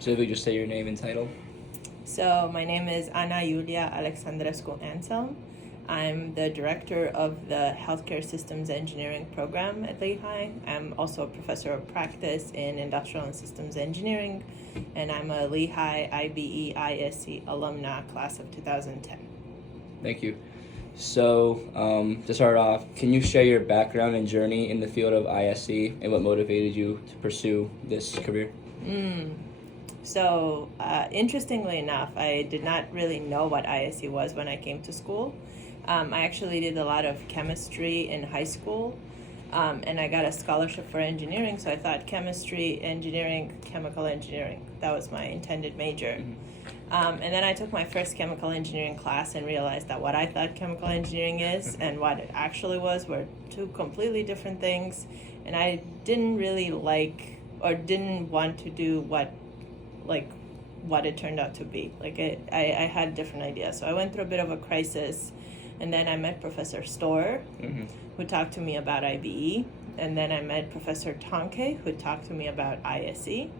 So if we just say your name and title. So my name is Ana Julia Alexandrescu Anselm. I'm the director of the Healthcare Systems Engineering program at Lehigh. I'm also a professor of practice in Industrial and Systems Engineering, and I'm a Lehigh IBE ISC alumna class of 2010. Thank you. So to start off, can you share your background and journey in the field of ISC and what motivated you to pursue this career? So, interestingly enough, I did not really know what ISC was when I came to school. I actually did a lot of chemistry in high school, and I got a scholarship for engineering, so I thought chemistry, engineering, chemical engineering. That was my intended major. And then I took my first chemical engineering class and realized that what I thought chemical engineering is and what it actually was were two completely different things, and I didn't really like or didn't want to do what it turned out to be. I had different ideas. So I went through a bit of a crisis, and then I met Professor Storr, who talked to me about IBE, and then I met Professor Tonke, who talked to me about ISE,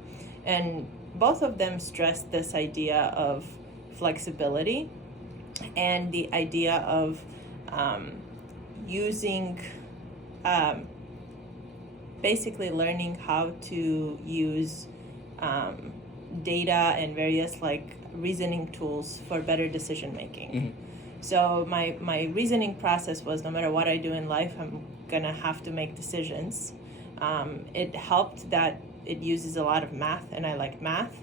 and both of them stressed this idea of flexibility and the idea of basically learning how to use data and various reasoning tools for better decision making. So my reasoning process was, no matter what I do in life, I'm gonna have to make decisions. It helped that it uses a lot of math, and I like math.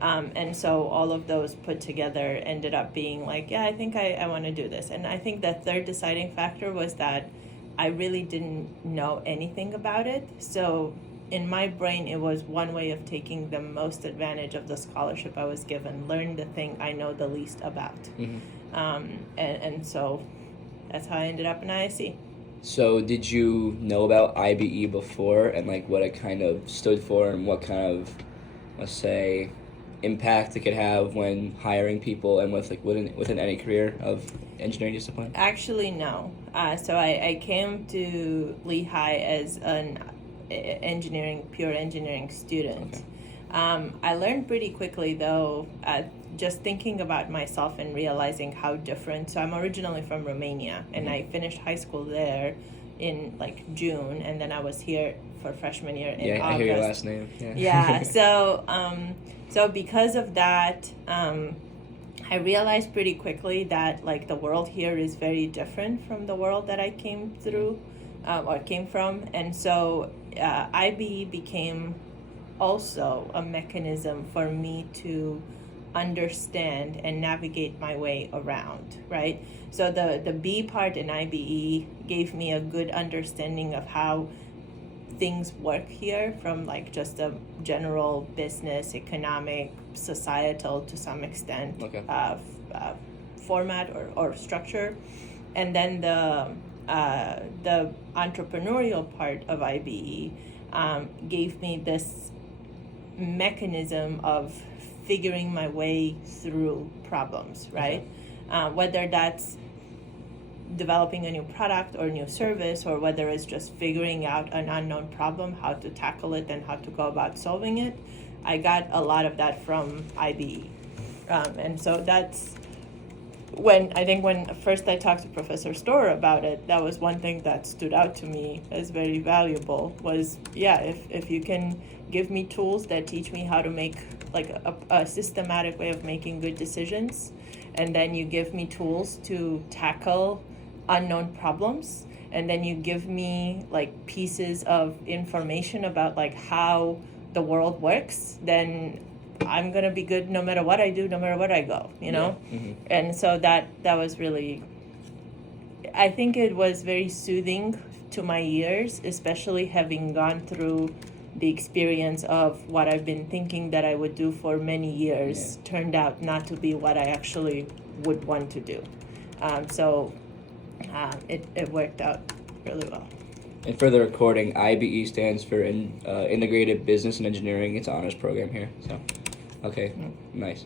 And so all of those put together ended up being I think I want to do this. And I think the third deciding factor was that I really didn't know anything about it. So in my brain, it was one way of taking the most advantage of the scholarship I was given, learn the thing I know the least about. And so that's how I ended up in ISC. So did you know about IBE before and what it kind of stood for and what kind of, let's say, impact it could have when hiring people and within any career of engineering discipline? Actually, no. So I came to Lehigh as an pure engineering student. Okay. I learned pretty quickly, though, just thinking about myself and realizing how different. So I'm originally from Romania, and I finished high school there in June, and then I was here for freshman year in August. I hear your last name. Yeah. So because of that, I realized pretty quickly that the world here is very different from the world that I came through or came from, and so IBE became also a mechanism for me to understand and navigate my way around, right? So the B part in IBE gave me a good understanding of how things work here, from just a general business, economic, societal to some extent format or structure, and then the entrepreneurial part of IBE gave me this mechanism of figuring my way through problems, right? Whether that's developing a new product or new service, or whether it's just figuring out an unknown problem, how to tackle it and how to go about solving it. I got a lot of that from IBE. And so that's when first I talked to Professor Storr about it, that was one thing that stood out to me as very valuable was, if you can give me tools that teach me how to make a systematic way of making good decisions, and then you give me tools to tackle unknown problems, and then you give me pieces of information about how the world works, then I'm gonna be good no matter what I do, no matter where I go, you know? And so that was really, I think it was very soothing to my ears, especially having gone through the experience of what I've been thinking that I would do for many years turned out not to be what I actually would want to do. So it worked out really well. And for the recording, IBE stands for Integrated Business and Engineering. It's an honors program here. So, okay, nice.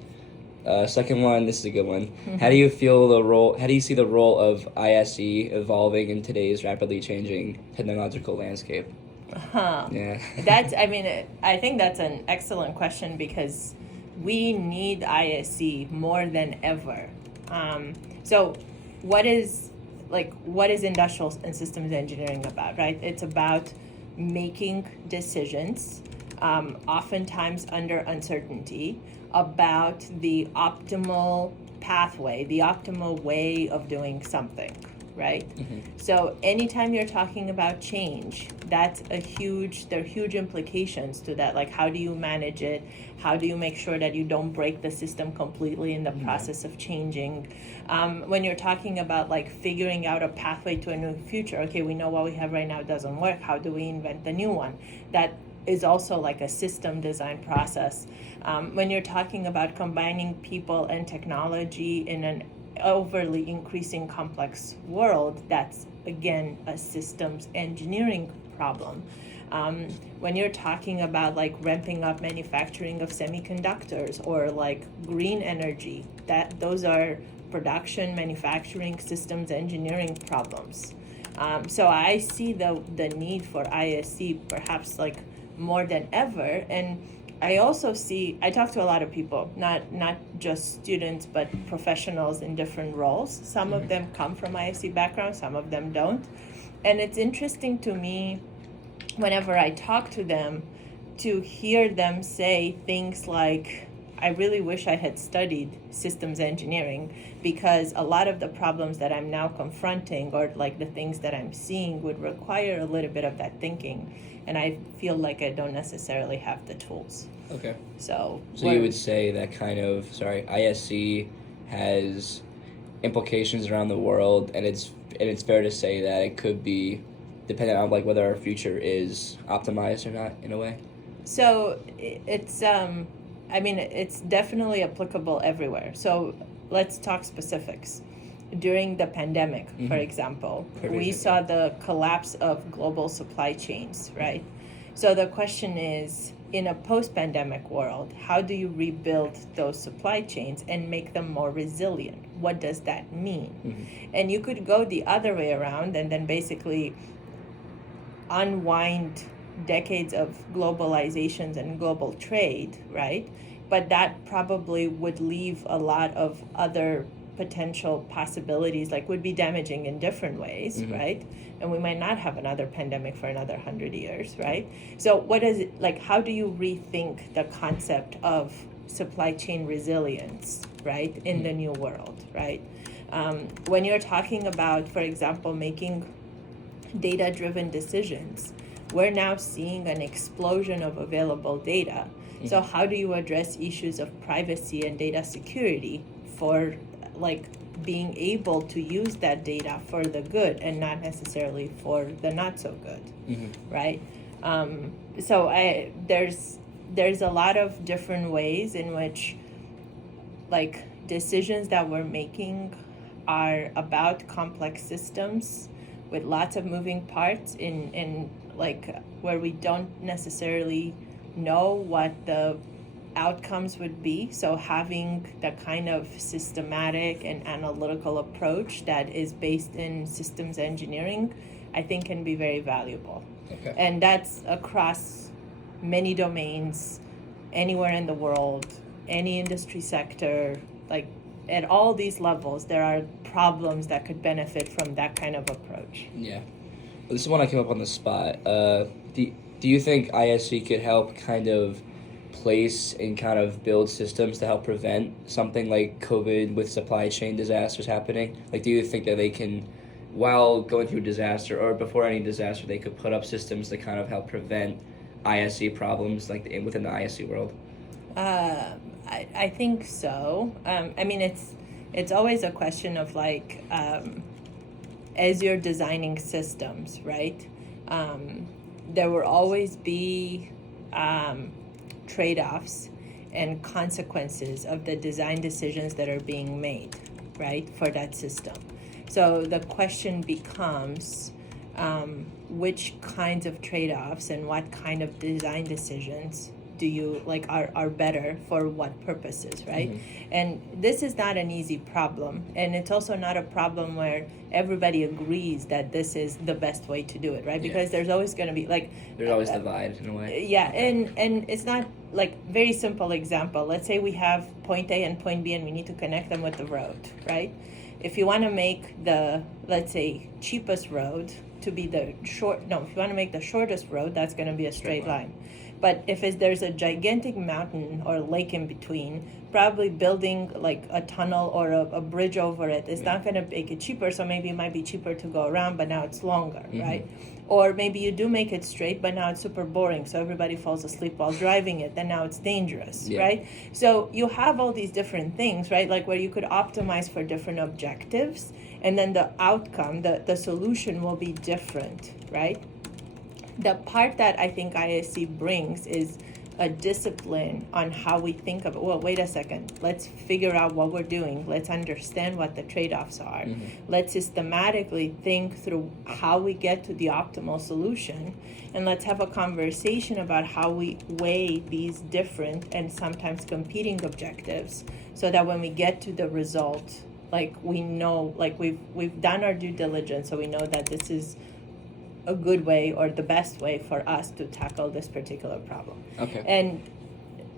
Second one, this is a good one. How do you see the role of ISE evolving in today's rapidly changing technological landscape? I think that's an excellent question, because we need ISE more than ever. So what is industrial and systems engineering about, right? It's about making decisions, oftentimes under uncertainty, about the optimal pathway, the optimal way of doing something, right? So anytime you're talking about change, there are huge implications to that. Like, how do you manage it? How do you make sure that you don't break the system completely in the process of changing? When you're talking about like figuring out a pathway to a new future, okay, we know what we have right now doesn't work. How do we invent the new one? That is also like a system design process. When you're talking about combining people and technology in an overly increasing complex world, that's again a systems engineering problem. When you're talking about like ramping up manufacturing of semiconductors or like green energy, those are production, manufacturing, systems engineering problems. So I see the need for ISE perhaps like more than ever. And I also I talk to a lot of people, not just students, but professionals in different roles. Some of them come from ISE backgrounds, some of them don't. And it's interesting to me, whenever I talk to them, to hear them say things like, I really wish I had studied systems engineering, because a lot of the problems that I'm now confronting, or like the things that I'm seeing, would require a little bit of that thinking. And I feel like I don't necessarily have the tools. Okay. So you would say that kind of, ISE has implications around the world, and it's fair to say that it could be dependent on like whether our future is optimized or not, in a way. So it's it's definitely applicable everywhere. So let's talk specifics. During the pandemic, for example, we saw the collapse of global supply chains, right? So the question is, in a post-pandemic world, how do you rebuild those supply chains and make them more resilient? What does that mean? And you could go the other way around and then basically unwind decades of globalizations and global trade, right? But that probably would leave a lot of other potential possibilities, like would be damaging in different ways, right? And we might not have another pandemic for another 100 years, right? So what is it, like, how do you rethink the concept of supply chain resilience, right, in the new world, right? When you're talking about, for example, making data-driven decisions, we're now seeing an explosion of available data. So how do you address issues of privacy and data security for like being able to use that data for the good and not necessarily for the not so good, right? So there's a lot of different ways in which like decisions that we're making are about complex systems with lots of moving parts in like where we don't necessarily know what the outcomes would be. So having the kind of systematic and analytical approach that is based in systems engineering, I think can be very valuable. Okay. And that's across many domains, anywhere in the world, any industry sector, like at all these levels, there are problems that could benefit from that kind of approach. Yeah. Well, this is one I came up on the spot. Do you think ISE could help kind of place and kind of build systems to help prevent something like COVID with supply chain disasters happening? Like, do you think that they can, while going through disaster or before any disaster, they could put up systems to kind of help prevent ISE problems like within the ISE world? I think so. I mean, it's always a question of like, as you're designing systems, right? There will always be trade-offs and consequences of the design decisions that are being made, right, for that system. So the question becomes which kinds of trade-offs and what kind of design decisions do you like are better for what purposes, right? Mm-hmm. And this is not an easy problem, and it's also not a problem where everybody agrees that this is the best way to do it, right? Because there's always going to be like there's always divide in a way. yeah, and it's not like very simple example. Let's say we have point A and point B, and we need to connect them with the road, right? If you want to make the, let's say, cheapest road to be if you want to make the shortest road, that's going to be a straight line. But if there's a gigantic mountain or lake in between, probably building like a tunnel or a bridge over it is not going to make it cheaper. So maybe it might be cheaper to go around, but now it's longer, right? Or maybe you do make it straight, but now it's super boring, so everybody falls asleep while driving it, then now it's dangerous, right? So you have all these different things, right? Like where you could optimize for different objectives, and then the outcome, the solution will be different, right? The part that I think ISC brings is a discipline on how we think of it. Well, wait a second. Let's figure out what we're doing. Let's understand what the trade-offs are. Let's systematically think through how we get to the optimal solution. And let's have a conversation about how we weigh these different and sometimes competing objectives so that when we get to the result, like we know, like we've done our due diligence, so we know that this is a good way or the best way for us to tackle this particular problem. Okay. And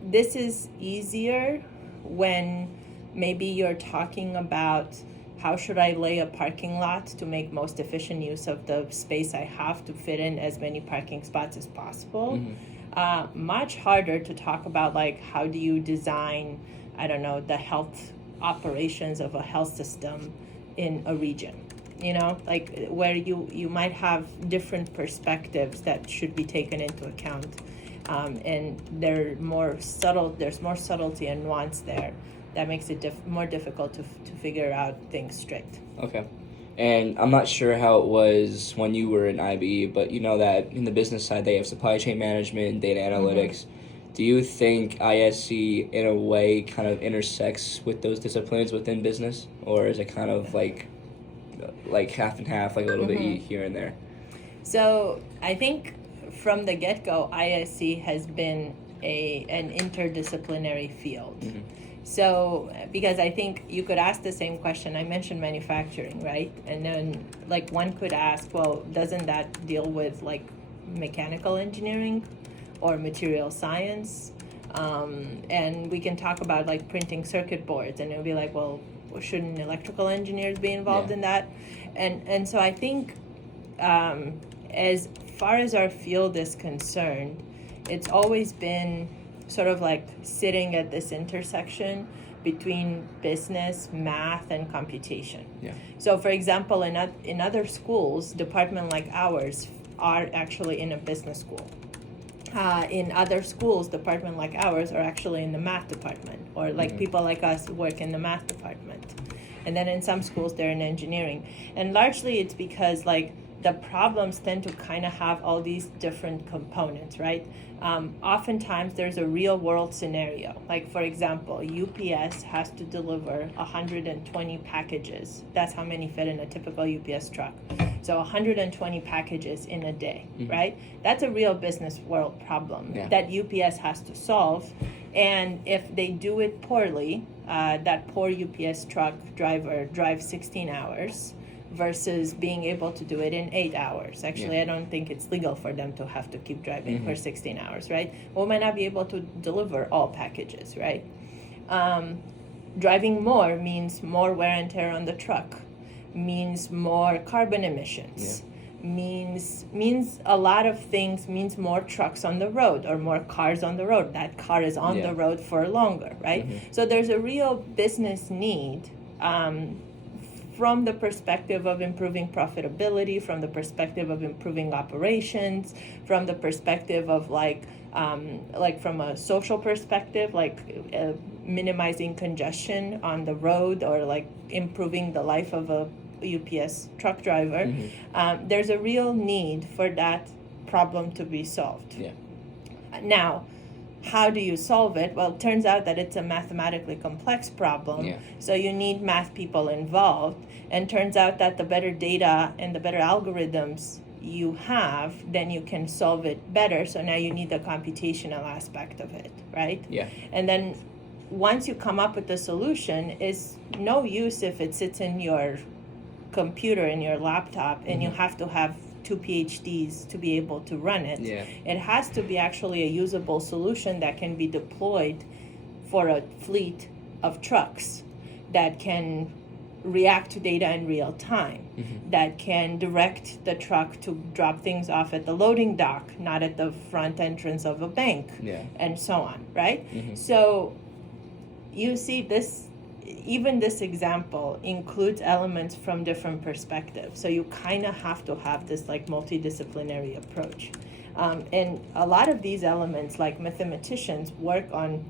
this is easier when maybe you're talking about how should I lay a parking lot to make most efficient use of the space I have to fit in as many parking spots as possible. Much harder to talk about like how do you design, I don't know, the health operations of a health system in a region. You know, like where you might have different perspectives that should be taken into account, and there's more subtlety and nuance there that makes it more difficult to figure out things straight. Okay. And I'm not sure how it was when you were in IBE, but you know that in the business side they have supply chain management, data analytics. Do you think ISC in a way kind of intersects with those disciplines within business, or is it kind of like half and half, like a little bit here and there? So I think from the get-go, ISC has been an interdisciplinary field. So because I think you could ask the same question, I mentioned manufacturing, right? And then like one could ask, well, doesn't that deal with like mechanical engineering or material science? And we can talk about like printing circuit boards, and it'll be like, well, shouldn't electrical engineers be involved in that? And so I think as far as our field is concerned, it's always been sort of like sitting at this intersection between business, math, and computation. So for example, in other schools, department like ours are actually in a business school. In other schools, department like ours are actually in the math department, or like people like us work in the math department. And then in some schools, they're in engineering. And largely it's because like the problems tend to kind of have all these different components, right? Oftentimes there's a real world scenario. Like for example, UPS has to deliver 120 packages. That's how many fit in a typical UPS truck. So 120 packages in a day, right? That's a real business world problem that UPS has to solve. And if they do it poorly, that poor UPS truck driver drives 16 hours versus being able to do it in 8 hours. Actually, I don't think it's legal for them to have to keep driving for 16 hours, right? We might not be able to deliver all packages, right? Driving more means more wear and tear on the truck, means more carbon emissions, means a lot of things, means more trucks on the road or more cars on the road. That car is on the road for longer, right? So there's a real business need from the perspective of improving profitability, from the perspective of improving operations, from the perspective of like from a social perspective, minimizing congestion on the road or like improving the life of a UPS truck driver. There's a real need for that problem to be solved. Now, how do you solve it? Well, it turns out that it's a mathematically complex problem, so you need math people involved, and turns out that the better data and the better algorithms you have, then you can solve it better. So now you need the computational aspect of it, right? Yeah. And then once you come up with the solution, it's no use if it sits in your computer, in your laptop, and you have to have 2 PhDs to be able to run it. Yeah. It has to be actually a usable solution that can be deployed for a fleet of trucks that can react to data in real time, that can direct the truck to drop things off at the loading dock, not at the front entrance of a bank, and so on, right? So you see this, even this example includes elements from different perspectives. So you kind of have to have this like multidisciplinary approach. And a lot of these elements, like mathematicians, work on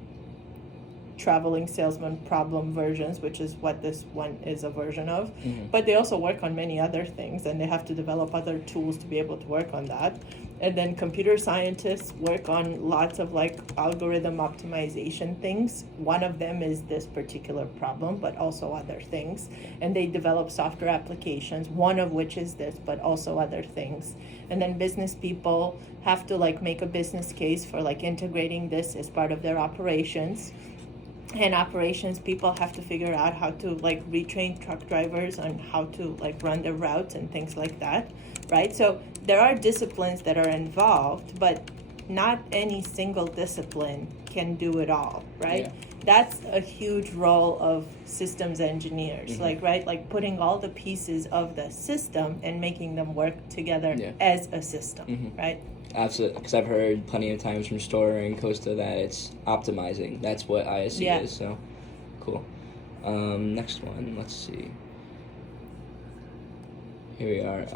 traveling salesman problem versions, which is what this one is a version of. But they also work on many other things, and they have to develop other tools to be able to work on that. And then computer scientists work on lots of like algorithm optimization things. One of them is this particular problem, but also other things. And they develop software applications, one of which is this, but also other things. And then business people have to like make a business case for like integrating this as part of their operations. And operations people have to figure out how to like retrain truck drivers on how to like run their routes and things like that, right? So there are disciplines that are involved, but not any single discipline can do it all, right? Yeah. That's a huge role of systems engineers, like putting all the pieces of the system and making them work together as a system, right? Absolutely, because I've heard plenty of times from Storer and Costa that it's optimizing. That's what ISE is, so cool. Next one, let's see. Here we are.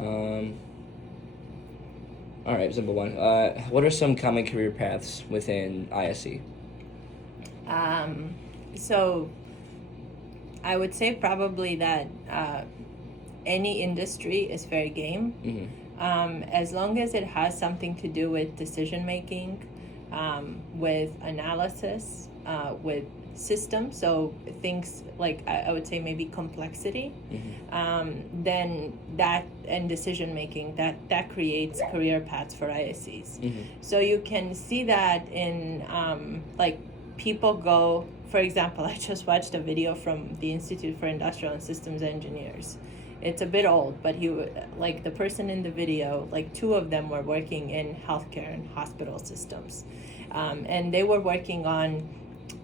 All right, simple one. What are some common career paths within ISE? So I would say probably that any industry is fair game. As long as it has something to do with decision making, with analysis, with systems, so things like I would say maybe complexity, then that and decision making that creates career paths for ISEs. So you can see that in like people go. For example, I just watched a video from the Institute for Industrial and Systems Engineers. It's a bit old, but like the person in the video, like 2 of them were working in healthcare and hospital systems. And they were working on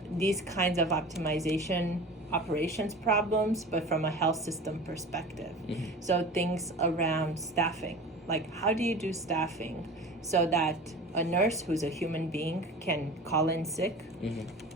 these kinds of optimization operations problems, but from a health system perspective. So things around staffing, like how do you do staffing so that a nurse who's a human being can call in sick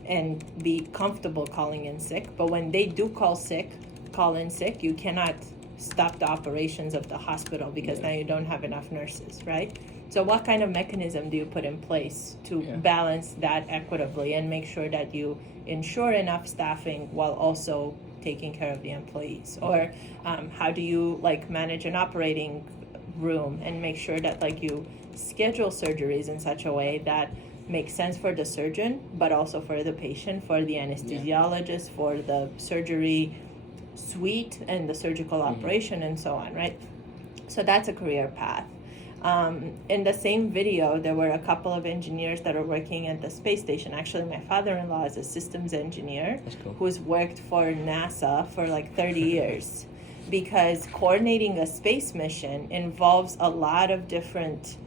and be comfortable calling in sick, but when they do call in sick, you cannot stop the operations of the hospital because now you don't have enough nurses, right? So what kind of mechanism do you put in place to balance that equitably and make sure that you ensure enough staffing while also taking care of the employees? Or how do you like manage an operating room and make sure that like you schedule surgeries in such a way that makes sense for the surgeon, but also for the patient, for the anesthesiologist, for the surgery suite and the surgical operation and so on, right? So that's a career path. In the same video, there were a couple of engineers that are working at the space station. Actually, my father-in-law is a systems engineer who's worked for NASA for like 30 years because coordinating a space mission involves a lot of different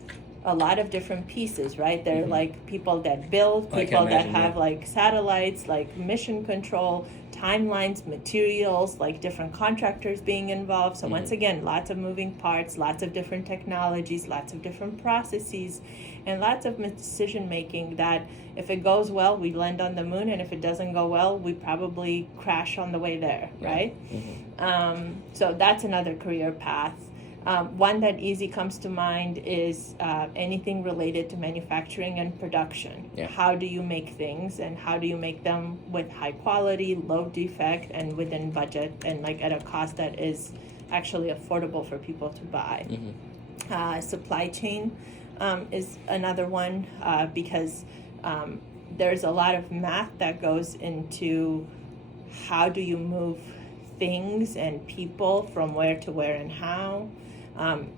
pieces, right? They're like people that build, people that have like satellites, like mission control, timelines, materials, like different contractors being involved. So once again, lots of moving parts, lots of different technologies, lots of different processes, and lots of decision making that if it goes well, we land on the moon, and if it doesn't go well, we probably crash on the way there, right? So that's another career path. One that easy comes to mind is anything related to manufacturing and production. How do you make things, and how do you make them with high quality, low defect, and within budget, and like at a cost that is actually affordable for people to buy. Supply chain is another one because there's a lot of math that goes into how do you move things and people from where to where and how.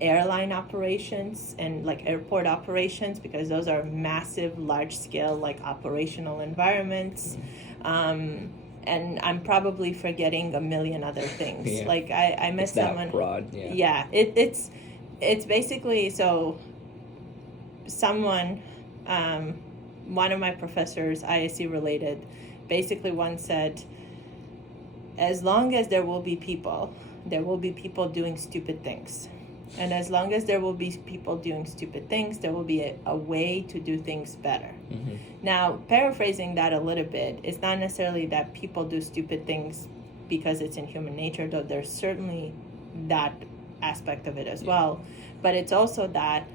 airline operations and like airport operations, because those are massive, large scale, like operational environments. And I'm probably forgetting a million other things. Yeah. Like I met It's that someone. broad. Yeah. Yeah. It's basically, so someone, one of my professors, ISC related, basically once said, as long as there will be people doing stupid things. And as long as there will be people doing stupid things, there will be a way to do things better. Mm-hmm. Now, paraphrasing that a little bit, it's not necessarily that people do stupid things because it's in human nature, though there's certainly that aspect of it as well. But it's also that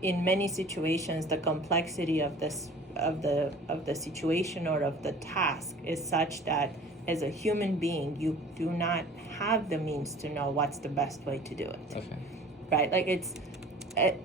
in many situations, the complexity of the situation or of the task is such that as a human being, you do not have the means to know what's the best way to do it. Okay. Right? Like, it's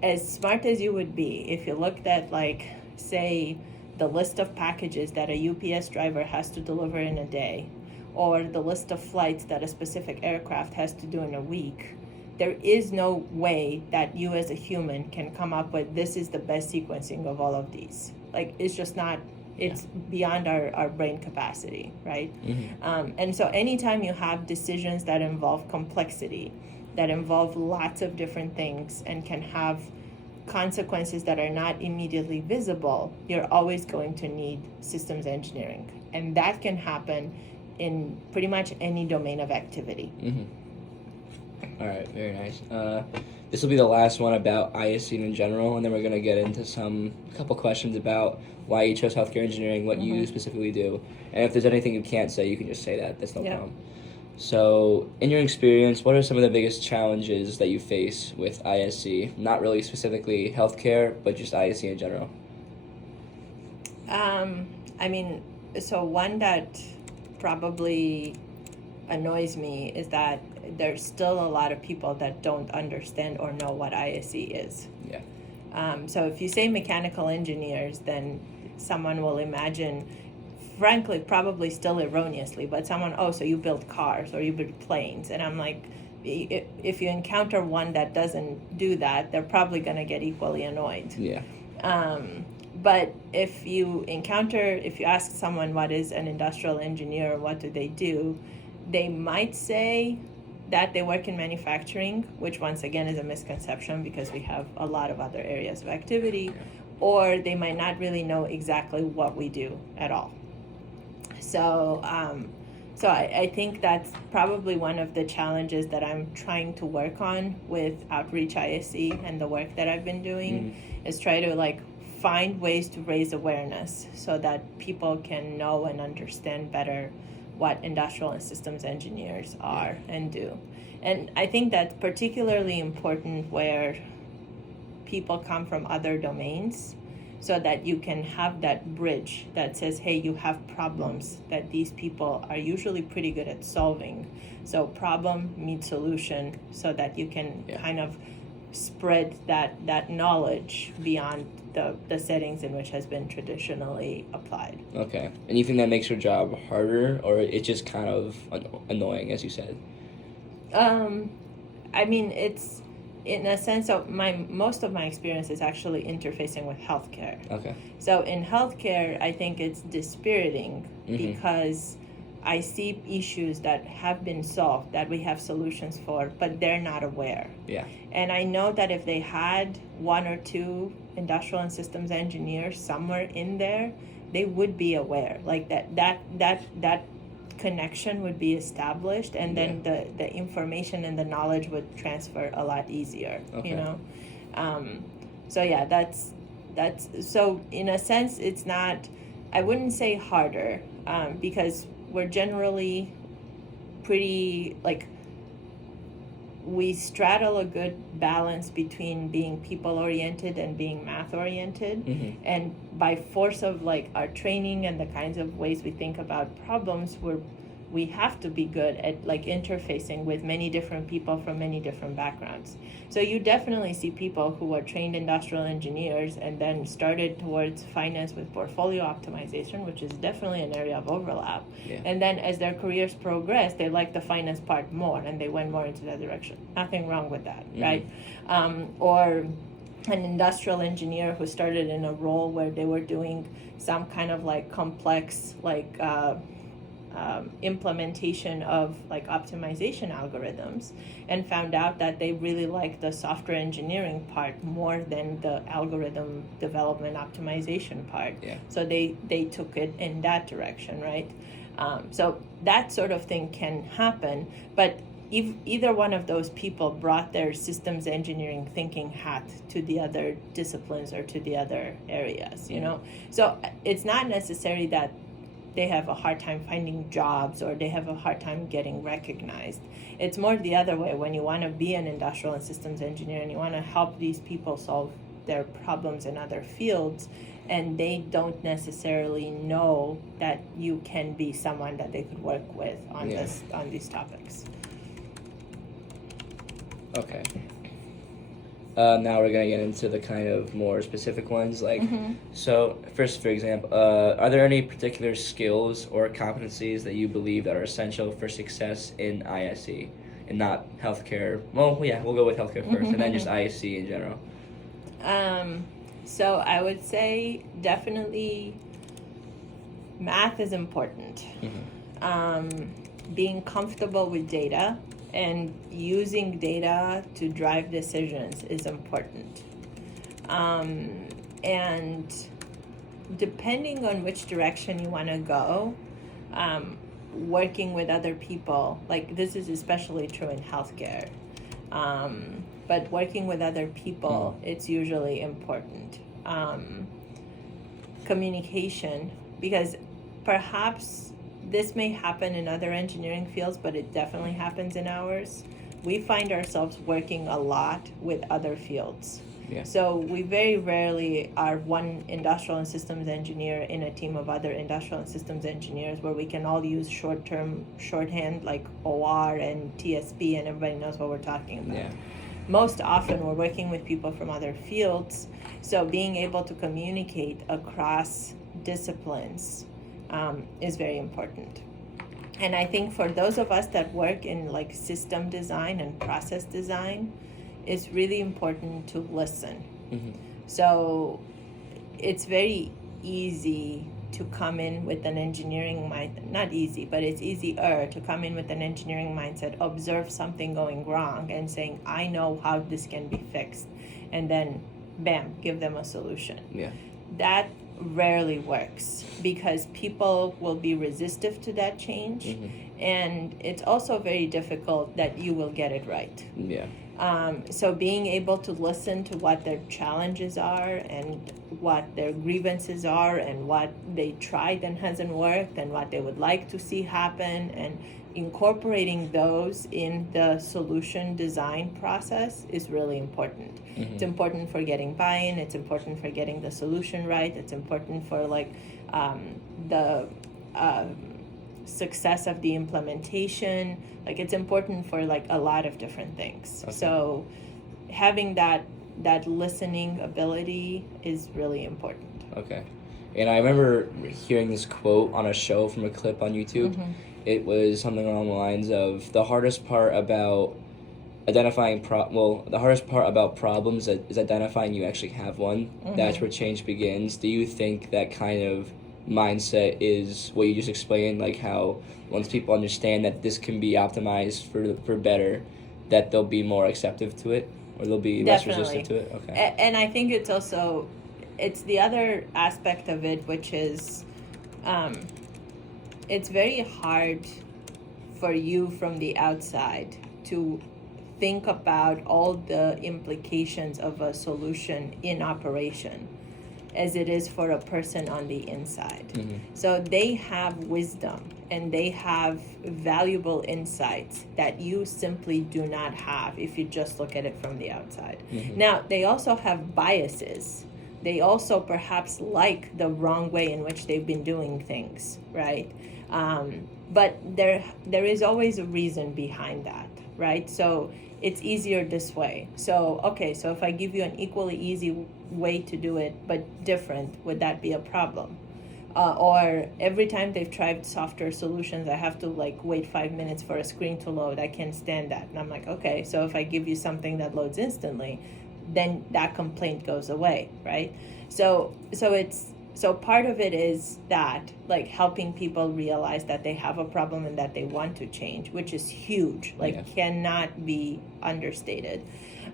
as smart as you would be, if you looked at, like, say, the list of packages that a UPS driver has to deliver in a day, or the list of flights that a specific aircraft has to do in a week, there is no way that you as a human can come up with, this is the best sequencing of all of these. Like, it's just not, it's beyond our brain capacity, right? Mm-hmm. And so anytime you have decisions that involve complexity, that involve lots of different things and can have consequences that are not immediately visible, you're always going to need systems engineering. And that can happen in pretty much any domain of activity. Mm-hmm. All right, very nice. This will be the last one about ISC in general, and then we're going to get into a couple questions about why you chose healthcare engineering, what you specifically do. And if there's anything you can't say, you can just say that. That's no problem. So, in your experience, what are some of the biggest challenges that you face with ISC? Not really specifically healthcare, but just ISC in general. I mean, so one that probably annoys me is that there's still a lot of people that don't understand or know what ISC is. Yeah. So if you say mechanical engineers, then someone will imagine, frankly, probably still erroneously, but someone, so you build cars or you build planes. And I'm like, if you encounter one that doesn't do that, they're probably going to get equally annoyed. Yeah. But if you ask someone what is an industrial engineer or what do, they might say that they work in manufacturing, which once again is a misconception because we have a lot of other areas of activity, or they might not really know exactly what we do at all. So I think that's probably one of the challenges that I'm trying to work on with Outreach ISC and the work that I've been doing, is try to find ways to raise awareness so that people can know and understand better what industrial and systems engineers are and do. And I think that's particularly important where people come from other domains, so that you can have that bridge that says, hey, you have problems that these people are usually pretty good at solving. So problem meets solution, so that you can kind of spread that knowledge beyond the settings in which has been traditionally applied. Okay. And you think that makes your job harder, or it's just kind of annoying, as you said? I mean, it's, in a sense, most of my experience is actually interfacing with healthcare. Okay. So in healthcare, I think it's dispiriting because I see issues that have been solved, that we have solutions for, but they're not aware. Yeah. And I know that if they had one or two industrial and systems engineers somewhere in there, they would be aware. Like that connection would be established, and then the information and the knowledge would transfer a lot easier. Okay. You know. So yeah, that's so in a sense it's not, I wouldn't say harder, because we're generally pretty, we straddle a good balance between being people-oriented and being math-oriented. And by force of our training and the kinds of ways we think about problems, we're we have to be good at like interfacing with many different people from many different backgrounds. So you definitely see people who are trained industrial engineers and then started towards finance with portfolio optimization, which is definitely an area of overlap. Yeah. And then as their careers progress, they like the finance part more and they went more into that direction. Nothing wrong with that, right? Or an industrial engineer who started in a role where they were doing some kind of like complex like implementation of like optimization algorithms and found out that they really like the software engineering part more than the algorithm development optimization part. Yeah. So they took it in that direction, right? So that sort of thing can happen, but if either one of those people brought their systems engineering thinking hat to the other disciplines or to the other areas, you know? So it's not necessarily that they have a hard time finding jobs or they have a hard time getting recognized. It's more the other way. When you want to be an industrial and systems engineer and you want to help these people solve their problems in other fields, and they don't necessarily know that you can be someone that they could work with on these topics. Okay. Now we're gonna get into the kind of more specific ones. Like, so first, for example, are there any particular skills or competencies that you believe that are essential for success in ISE and not healthcare? Well, yeah, we'll go with healthcare first, and then just ISE in general. So I would say definitely math is important. Being comfortable with data and using data to drive decisions is important. And depending on which direction you want to go, working with other people, like this is especially true in healthcare, but working with other people, it's usually important. Communication, because perhaps this may happen in other engineering fields, but it definitely happens in ours. We find ourselves working a lot with other fields. Yeah. So we very rarely are one industrial and systems engineer in a team of other industrial and systems engineers where we can all use short-term shorthand like OR and TSP and everybody knows what we're talking about. Yeah. Most often we're working with people from other fields, so being able to communicate across disciplines is very important. And I think for those of us that work in like system design and process design, it's really important to listen. So it's very easy to come in with an engineering mind, not easy, but it's easier to come in with an engineering mindset, observe something going wrong and saying, I know how this can be fixed, and then bam, give them a solution. Yeah. That rarely works because people will be resistive to that change, and it's also very difficult that you will get it right. Yeah. So being able to listen to what their challenges are and what their grievances are and what they tried and hasn't worked and what they would like to see happen, and incorporating those in the solution design process is really important. It's important for getting buy-in, it's important for getting the solution right, it's important for like the success of the implementation. Like it's important for like a lot of different things. Okay. So having that listening ability is really important. Okay. And I remember hearing this quote on a show from a clip on YouTube. It was something along the lines of the hardest part about identifying the hardest part about problems is identifying you actually have one. That's where change begins. Do you think that kind of mindset is what you just explained, like how once people understand that this can be optimized for better, that they'll be more acceptive to it, or they'll be less resistant to it? Okay. And I think it's also, it's the other aspect of it, which is it's very hard for you from the outside to think about all the implications of a solution in operation as it is for a person on the inside. So they have wisdom and they have valuable insights that you simply do not have if you just look at it from the outside. Now, they also have biases, they also perhaps like the wrong way in which they've been doing things, right? But there is always a reason behind that, right? So it's easier this way. So, okay, so if I give you an equally easy way to do it, but different, would that be a problem? Or every time they've tried software solutions, I have to like wait 5 minutes for a screen to load. I can't stand that. And I'm like, okay, so if I give you something that loads instantly, then that complaint goes away, right? So part of it is that, like, helping people realize that they have a problem and that they want to change, which is huge, like cannot be understated.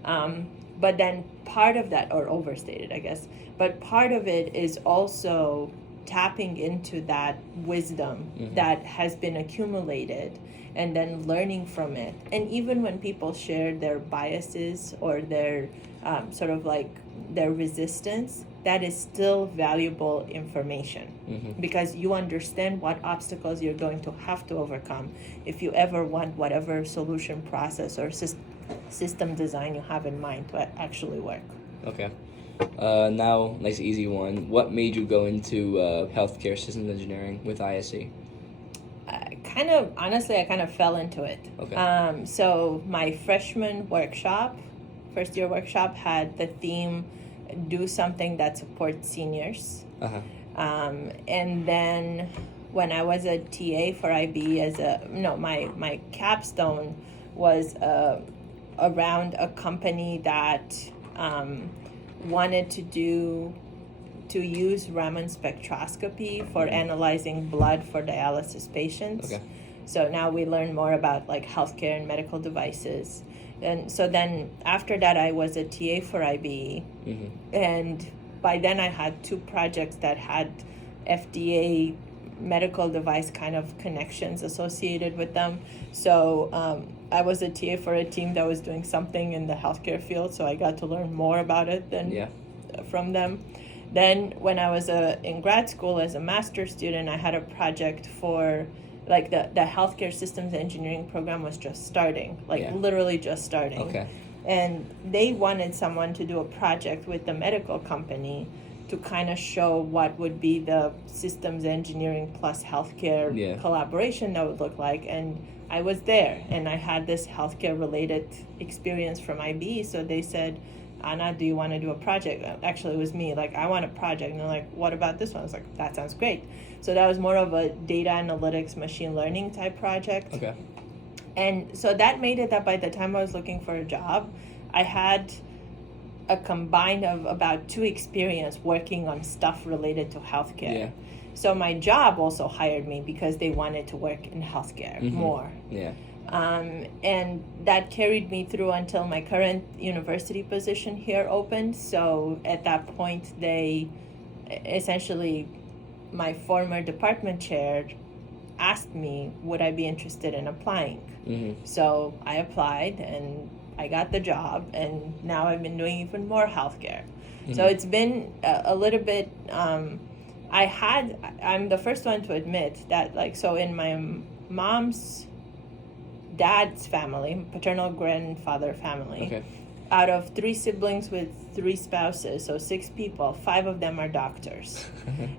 But then part of that, or overstated, I guess, but part of it is also tapping into that wisdom that has been accumulated and then learning from it. And even when people share their biases or their sort of like their resistance, that is still valuable information because you understand what obstacles you're going to have to overcome if you ever want whatever solution, process, or system design you have in mind to actually work. Okay. Now, nice easy one. What made you go into healthcare systems engineering with ISE? I kind of fell into it. Okay. So my freshman workshop, first year workshop, had the theme, do something that supports seniors. And then when I was a TA for IB my capstone was around a company that wanted to use Raman spectroscopy for analyzing blood for dialysis patients. Okay. So now we learn more about like healthcare and medical devices. And so then after that, I was a TA for IBE. And by then I had 2 projects that had FDA medical device kind of connections associated with them. So I was a TA for a team that was doing something in the healthcare field, so I got to learn more about it than from them. Then when I was in grad school as a master's student, I had a project for, like, the healthcare systems engineering program was just starting, literally just starting. Okay. And they wanted someone to do a project with the medical company to kind of show what would be the systems engineering plus healthcare collaboration that would look like. And I was there, and I had this healthcare related experience from IB. So they said, Anna, do you want to do a project? Actually, it was me. Like, I want a project. And they're like, what about this one? I was like, that sounds great. So that was more of a data analytics, machine learning type project. Okay. And so that made it that by the time I was looking for a job, I had a combined of about 2 experience working on stuff related to healthcare. Yeah. So my job also hired me because they wanted to work in healthcare more. Yeah. And that carried me through until my current university position here opened. So at that point, they essentially, my former department chair asked me, would I be interested in applying? So I applied and I got the job, and now I've been doing even more healthcare. So it's been a little bit, I'm the first one to admit that, like, so in my mom's dad's family, paternal grandfather family, out of 3 siblings with 3 spouses, so 6 people, 5 of them are doctors.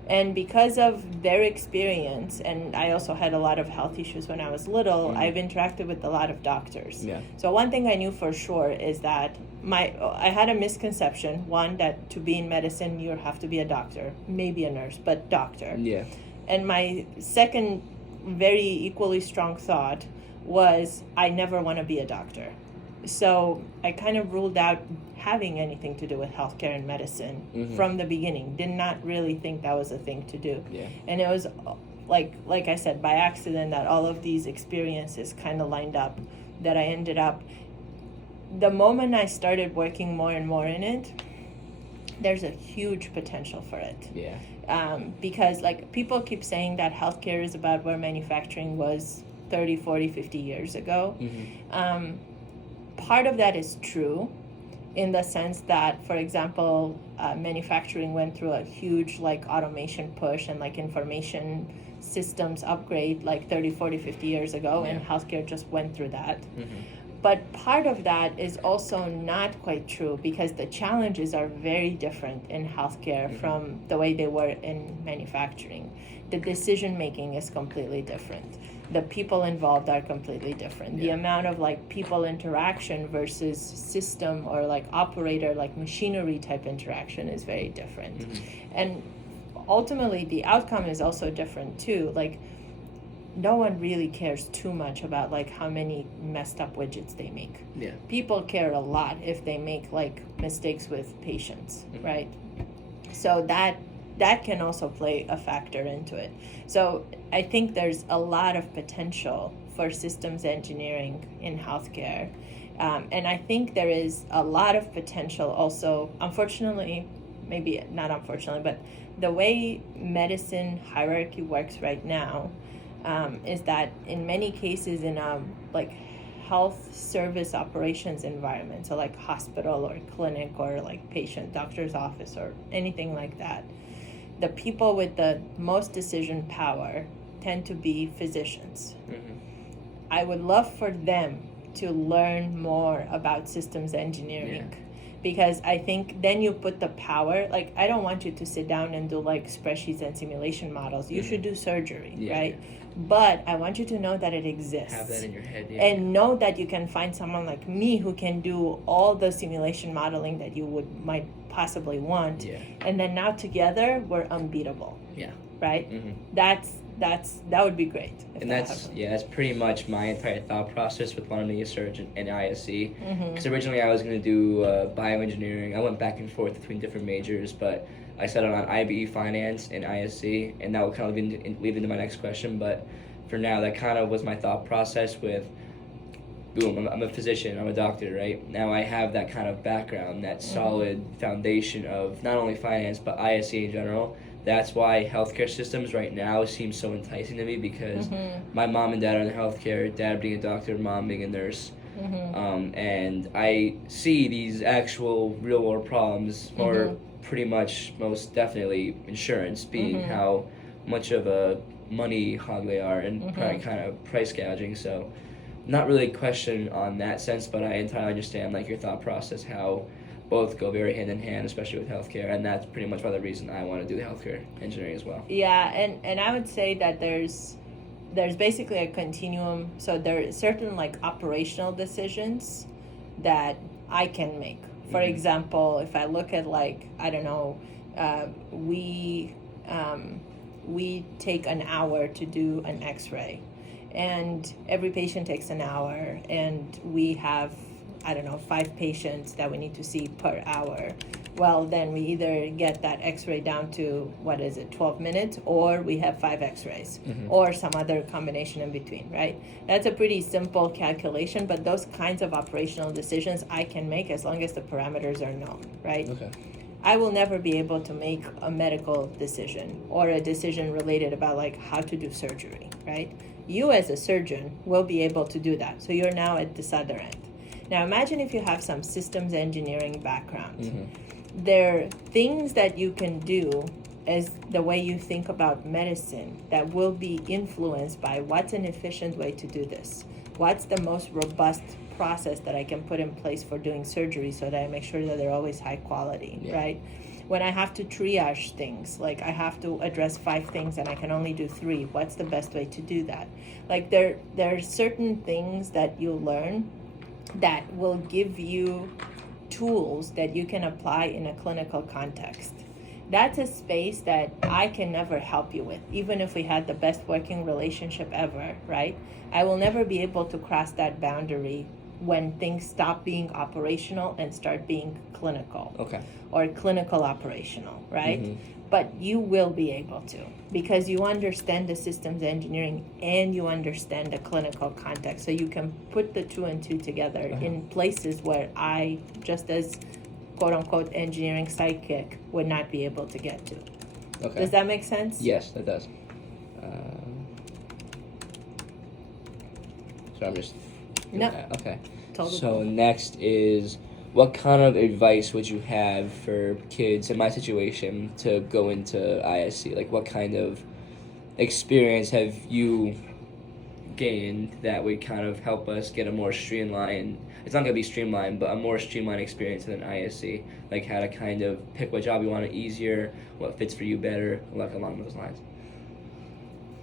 And because of their experience, and I also had a lot of health issues when I was little, I've interacted with a lot of doctors. Yeah. So one thing I knew for sure is that I had a misconception, one, that to be in medicine you have to be a doctor, maybe a nurse, but doctor. Yeah. And my second very equally strong thought was, I never want to be a doctor. So I kind of ruled out having anything to do with healthcare and medicine from the beginning. Did not really think that was a thing to do. Yeah. And it was like I said, by accident, that all of these experiences kind of lined up, that I ended up, the moment I started working more and more in it, there's a huge potential for it. Yeah. Because, like, people keep saying that healthcare is about where manufacturing was 30, 40, 50 years ago. Part of that is true, in the sense that, for example, manufacturing went through a huge, like, automation push and, like, information systems upgrade, like, 30, 40, 50 years ago, and healthcare just went through that. But part of that is also not quite true because the challenges are very different in healthcare from the way they were in manufacturing. The decision making is completely different. The people involved are completely different. The amount of like people interaction versus system or like operator, like machinery type interaction is very different. And ultimately the outcome is also different too. Like no one really cares too much about like how many messed up widgets they make. People care a lot if they make like mistakes with patients, right? So that can also play a factor into it. So I think there's a lot of potential for systems engineering in healthcare. And I think there is a lot of potential also, unfortunately, maybe not unfortunately, but the way medicine hierarchy works right now is that in many cases in a like health service operations environment, so like hospital or clinic or like patient doctor's office or anything like that, the people with the most decision power tend to be physicians. I would love for them to learn more about systems engineering because I think then you put the power, like I don't want you to sit down and do like spreadsheets and simulation models. You should do surgery, right? But I want you to know that it exists. Have that in your head, and know that you can find someone like me who can do all the simulation modeling that you might possibly want. And then now together we're unbeatable. Right? That would be great. And that's pretty much my entire thought process with wanting to be a surgeon in ISC. Because originally I was going to do bioengineering. I went back and forth between different majors, but I settled on IBE Finance and ISC, and that will kind of lead into my next question. But for now, that kind of was my thought process with, boom, I'm a physician, I'm a doctor, right? Now I have that kind of background, that solid foundation of not only finance, but ISC in general. That's why healthcare systems right now seem so enticing to me because my mom and dad are in healthcare, dad being a doctor, mom being a nurse. And I see these actual real world problems, or pretty much most definitely insurance being how much of a money hog they are and probably kind of price gouging. So not really a question on that sense, but I entirely understand like your thought process, how both go very hand in hand, especially with healthcare, and that's pretty much why the reason I want to do the healthcare engineering as well. Yeah, and I would say that there's basically a continuum. So there are certain like operational decisions that I can make. For example, if I look at like, I don't know, we take an hour to do an x-ray, and every patient takes an hour, and we have, I don't know, 5 patients that we need to see per hour. Well, then we either get that x-ray down to, 12 minutes, or we have 5 x-rays, or some other combination in between, right? That's a pretty simple calculation, but those kinds of operational decisions I can make as long as the parameters are known, right? I will never be able to make a medical decision or a decision related about like how to do surgery, right? You as a surgeon will be able to do that. So you're now at this other end. Now imagine if you have some systems engineering background. There are things that you can do as the way you think about medicine that will be influenced by what's an efficient way to do this. What's the most robust process that I can put in place for doing surgery so that I make sure that they're always high quality, right? When I have to triage things, like I have to address 5 things and I can only do 3, what's the best way to do that? Like there are certain things that you learn that will give you tools that you can apply in a clinical context. That's a space that I can never help you with, even if we had the best working relationship ever, right? I will never be able to cross that boundary when things stop being operational and start being clinical. Or clinical operational, right? But you will be able to, because you understand the systems engineering and you understand the clinical context. So you can put the 2 and 2 together in places where I, just as quote unquote engineering sidekick, would not be able to get to. Does that make sense? Yes, that does. So I'm just... No. Okay. Totally. So next is, what kind of advice would you have for kids in my situation to go into ISC? Like, what kind of experience have you gained that would kind of help us get a more streamlined, it's not going to be streamlined, but a more streamlined experience in an ISC, like how to kind of pick what job you want easier, what fits for you better, like along those lines?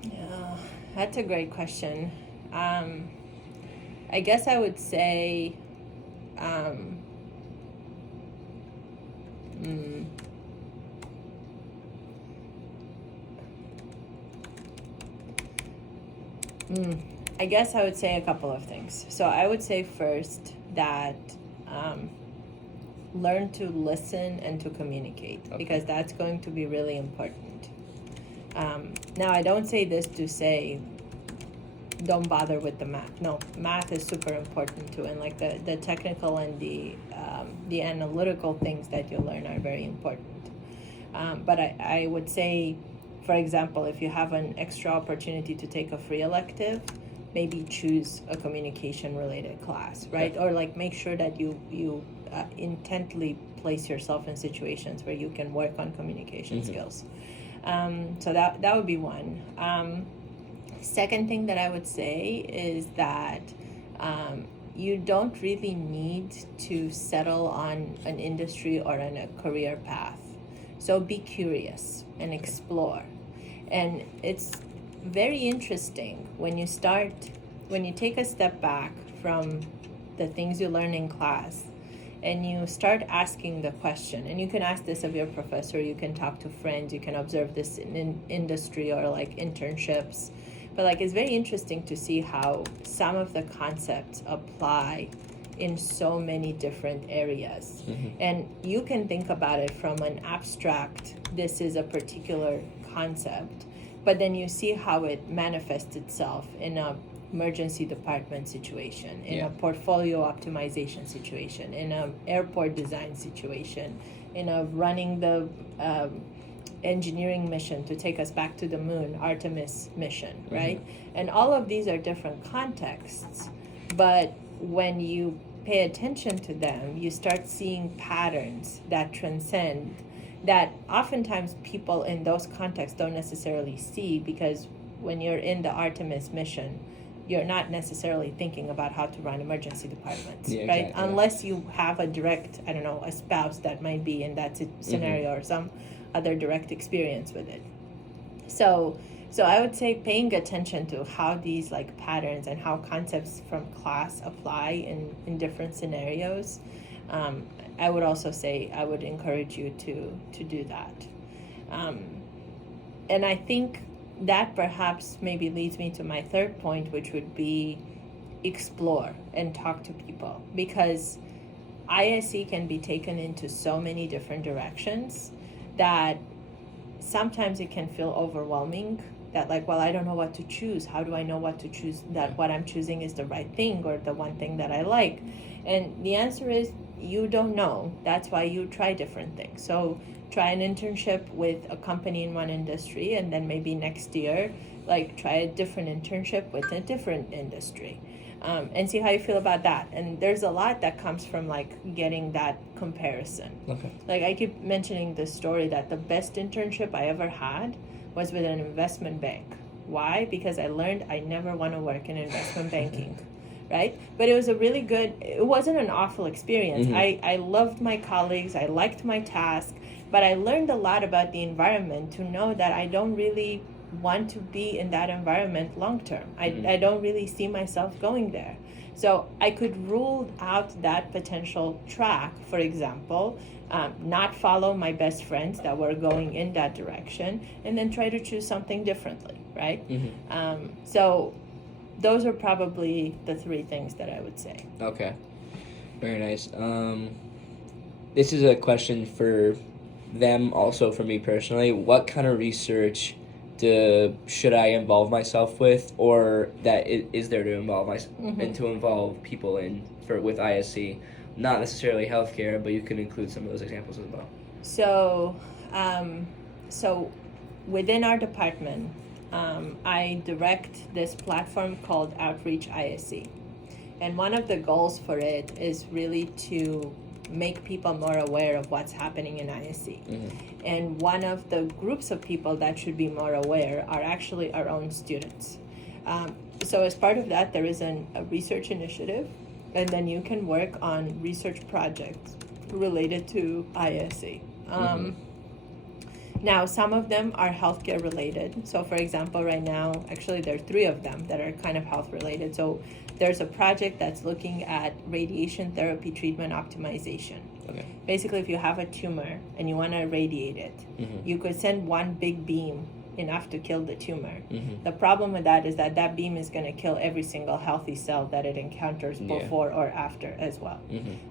Yeah, that's a great question. I guess I would say I guess I would say a couple of things. So I would say first that learn to listen and to communicate, because that's going to be really important. Now, I don't say this to say don't bother with the math. No, math is super important too, and like the technical and the analytical things that you learn are very important. But I would say, for example, if you have an extra opportunity to take a free elective, maybe choose a communication related class, right? Or like make sure that you intently place yourself in situations where you can work on communication skills. So that would be one. Second thing that I would say is that you don't really need to settle on an industry or on a career path. So be curious and explore. And it's very interesting when you take a step back from the things you learn in class and you start asking the question. And you can ask this of your professor, you can talk to friends, you can observe this in industry or like internships. But like it's very interesting to see how some of the concepts apply in so many different areas. And you can think about it from an abstract, this is a particular concept, but then you see how it manifests itself in a emergency department situation, in a portfolio optimization situation, in an airport design situation, in a running the engineering mission to take us back to the moon, Artemis mission, right? And all of these are different contexts, but when you pay attention to them, you start seeing patterns that transcend, that oftentimes people in those contexts don't necessarily see, because when you're in the Artemis mission, you're not necessarily thinking about how to run emergency departments, right? Exactly. Unless you have a direct, I don't know, a spouse that might be in that scenario or some other direct experience with it. So I would say paying attention to how these like patterns and how concepts from class apply in different scenarios. I would also say I would encourage you to do that. And I think that perhaps maybe leads me to my third point, which would be explore and talk to people, because ISE can be taken into so many different directions that sometimes it can feel overwhelming, that like, well, I don't know what to choose. How do I know what to choose, that what I'm choosing is the right thing or the one thing that I like? And the answer is you don't know. That's why you try different things. So try an internship with a company in one industry, and then maybe next year like try a different internship with a different industry. And see how you feel about that. And there's a lot that comes from like getting that comparison. Okay. Like I keep mentioning this story that the best internship I ever had was with an investment bank. Why? Because I learned I never want to work in investment banking, right? But it was a really good, it wasn't an awful experience. I loved my colleagues, I liked my task, but I learned a lot about the environment to know that I don't really want to be in that environment long term. I don't really see myself going there. So I could rule out that potential track, for example, not follow my best friends that were going in that direction, and then try to choose something differently, right? So those are probably the three things that I would say. Okay, very nice. This is a question for them, also for me personally. What kind of research should I involve myself with, or that is there to involve and to involve people with ISC? Not necessarily healthcare, but you can include some of those examples as well. So within our department, I direct this platform called Outreach ISC, and one of the goals for it is really to make people more aware of what's happening in ISC. And one of the groups of people that should be more aware are actually our own students. So as part of that, there is a research initiative, and then you can work on research projects related to ISE. Now, some of them are healthcare related. So, for example, right now, actually, there are 3 of them that are kind of health related. So, there's a project that's looking at radiation therapy treatment optimization. Okay. Basically, if you have a tumor and you want to irradiate it, you could send one big beam enough to kill the tumor. The problem with that is that that beam is going to kill every single healthy cell that it encounters before or after as well.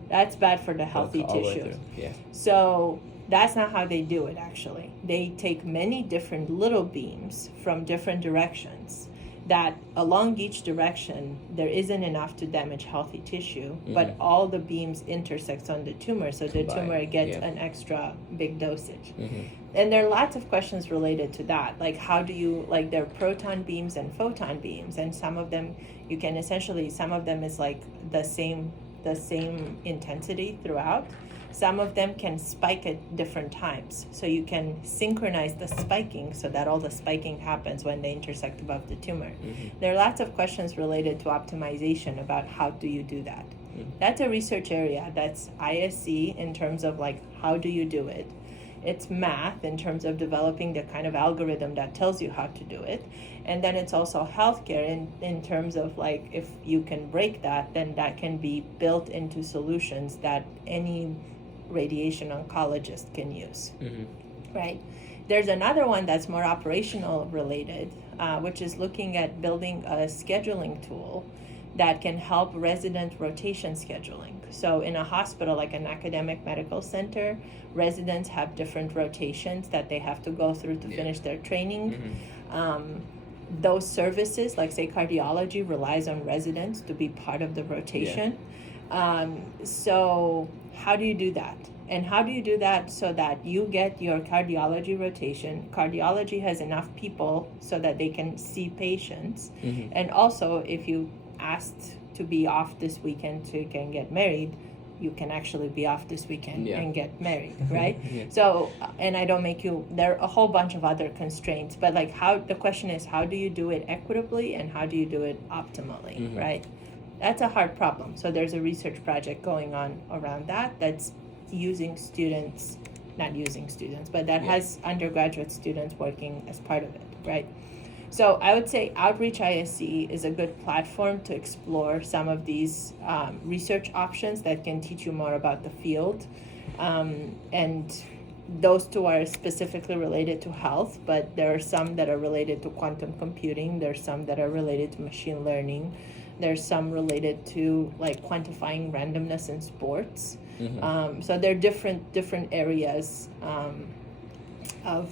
That's bad for the healthy tissue. Yeah. So that's not how they do it, actually. They take many different little beams from different directions that along each direction there isn't enough to damage healthy tissue, but all the beams intersect on the tumor, so the tumor gets an extra big dosage. And there are lots of questions related to that, like how do you, like there are proton beams and photon beams, and some of them you can essentially, some of them is like the same intensity throughout. Some of them can spike at different times, so you can synchronize the spiking so that all the spiking happens when they intersect above the tumor. There are lots of questions related to optimization about how do you do that. That's a research area. That's ISE in terms of like how do you do it. It's math in terms of developing the kind of algorithm that tells you how to do it. And then it's also healthcare in terms of like if you can break that, then that can be built into solutions that any radiation oncologist can use. Right? There's another one that's more operational related, which is looking at building a scheduling tool that can help resident rotation scheduling. So in a hospital, like an academic medical center, residents have different rotations that they have to go through to finish their training. Those services, like say cardiology, relies on residents to be part of the rotation. So how do you do that? And how do you do that so that you get your cardiology rotation? Cardiology has enough people so that they can see patients. And also, if you asked to be off this weekend so you can get married, you can actually be off this weekend and get married, right? So, and I don't make you, there are a whole bunch of other constraints, but like how, the question is, how do you do it equitably and how do you do it optimally, right? That's a hard problem. So there's a research project going on around that that's using students, not using students, but that has undergraduate students working as part of it, right? So I would say Outreach ISE is a good platform to explore some of these research options that can teach you more about the field. And those 2 are specifically related to health, but there are some that are related to quantum computing. There's some that are related to machine learning. There's some related to like quantifying randomness in sports. So there are different areas of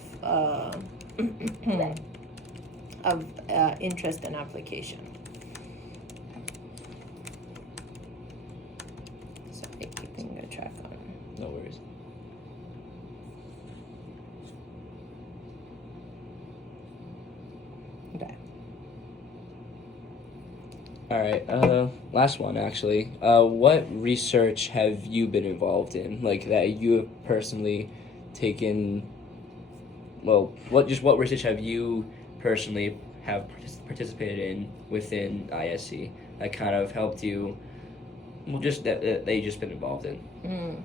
interest and application. Sorry, keeping a track on. No worries. Okay. All right. Last one actually. What research have you been involved in, like that you have personally taken? Well, what research have you personally have participated in within ISE that kind of helped you? Well, just that you just been involved in.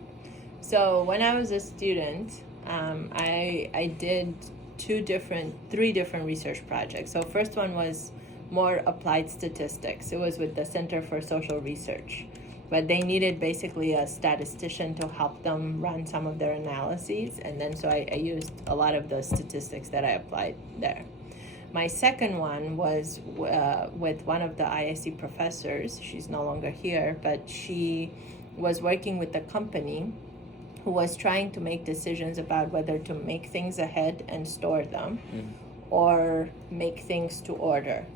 So when I was a student, I did 3 different research projects. So first one was more applied statistics. It was with the Center for Social Research, but they needed basically a statistician to help them run some of their analyses, and then so I used a lot of the statistics that I applied there. My second one was with one of the ISE professors. She's no longer here, but she was working with a company who was trying to make decisions about whether to make things ahead and store them or make things to order.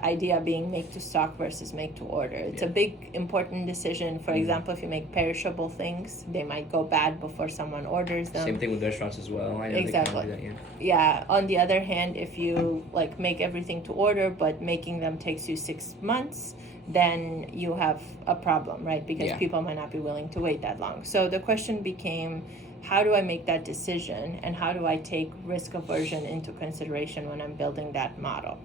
Idea being make to stock versus make to order. It's a big important decision. For example, if you make perishable things, they might go bad before someone orders them. Same thing with restaurants as well. I know Exactly. They kind of do that, Yeah. On the other hand, if you like make everything to order, but making them takes you 6 months, then you have a problem, right? Because people might not be willing to wait that long. So the question became, how do I make that decision, and how do I take risk aversion into consideration when I'm building that model?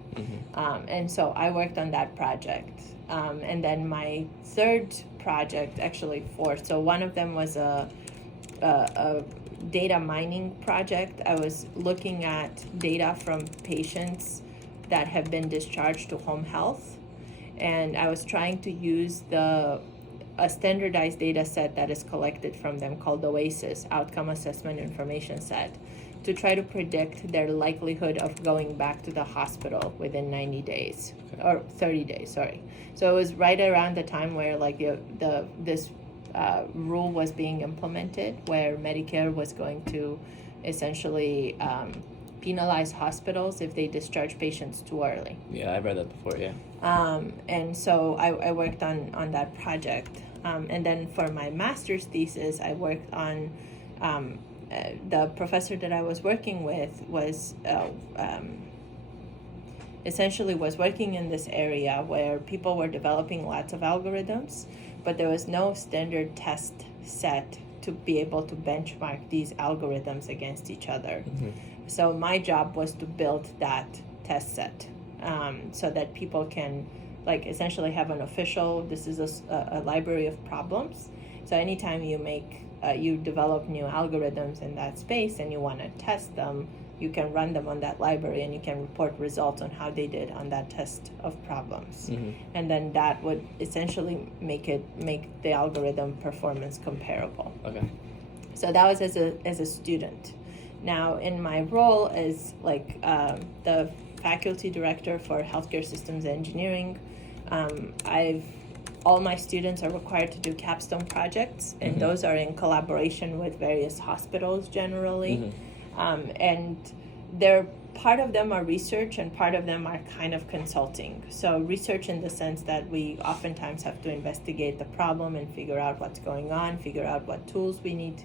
And so I worked on that project. And then my third project, actually fourth, so one of them was a data mining project. I was looking at data from patients that have been discharged to home health, and I was trying to use a standardized data set that is collected from them called OASIS, Outcome Assessment Information Set, to try to predict their likelihood of going back to the hospital within 90 days, or 30 days, sorry. So it was right around the time where like this rule was being implemented, where Medicare was going to essentially penalize hospitals if they discharge patients too early. Yeah, I've read that before, yeah. And so I worked on that project. And then for my master's thesis, I worked on, the professor that I was working with was essentially was working in this area where people were developing lots of algorithms, but there was no standard test set to be able to benchmark these algorithms against each other. So my job was to build that test set, so that people can like essentially have an official, this is a library of problems. So anytime you develop new algorithms in that space and you want to test them, you can run them on that library and you can report results on how they did on that test of problems. And then that would essentially make the algorithm performance comparable. Okay. So that was as a student. Now in my role as like the faculty director for healthcare systems engineering, all my students are required to do capstone projects, and those are in collaboration with various hospitals generally. And part of them are research and part of them are kind of consulting. So research in the sense that we oftentimes have to investigate the problem and figure out what's going on, figure out what tools we need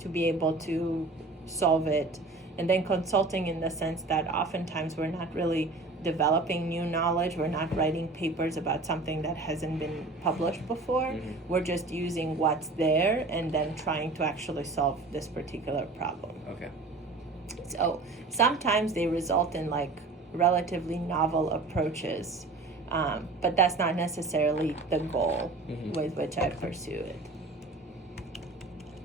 to be able to solve it. And then consulting in the sense that oftentimes we're not really developing new knowledge, we're not writing papers about something that hasn't been published before. We're just using what's there and then trying to actually solve this particular problem. Okay. So sometimes they result in like relatively novel approaches, but that's not necessarily the goal with which I pursue it.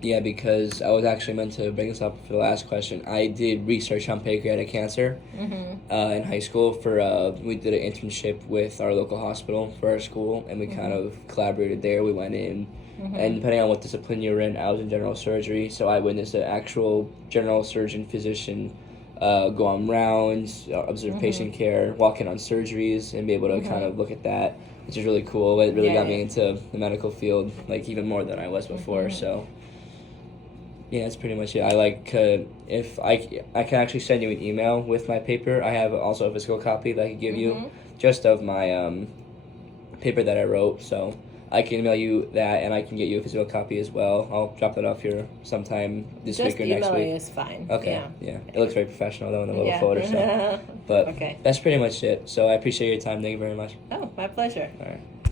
Yeah, because I was actually meant to bring this up for the last question. I did research on pancreatic cancer in high school. We did an internship with our local hospital for our school, and we kind of collaborated there. We went in, and depending on what discipline you were in, I was in general surgery, so I witnessed an actual general surgeon physician go on rounds, observe patient care, walk in on surgeries, and be able to kind of look at that, which is really cool. It really got me into the medical field, like even more than I was before. So yeah, that's pretty much it. I like if I can actually send you an email with my paper. I have also a physical copy that I can give you just of my paper that I wrote. So I can email you that, and I can get you a physical copy as well. I'll drop that off here sometime this week or next week. Just emailing is fine. Okay, yeah. It looks very professional though in the little folder. So. But that's pretty much it. So I appreciate your time. Thank you very much. Oh, my pleasure. All right.